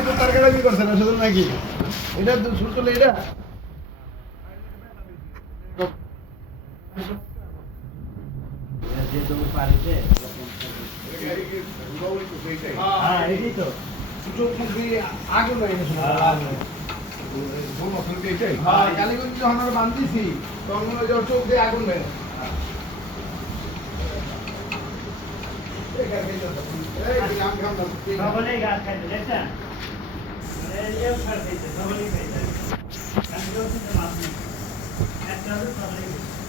তো তরকারি করছে না শুধু নাকি এটা তো শুরু করলে এটা যে তুমি পারিতে হ্যাঁ এই তো চোখ মুখ দিয়ে আগুন হয়ে গেছে হ্যাঁ কালীগঞ্জ যখন আমরা বান্ধিছি তখন মনে হয় চোখ দিয়ে আগুন হয়ে সকলেই গাছ খাইতে দেখছেন এও ছাড় খাইতে সকলেই খাইতে কালীগঞ্জ কিন্তু মাছ নেই একটা হলে সকলেই খাইতে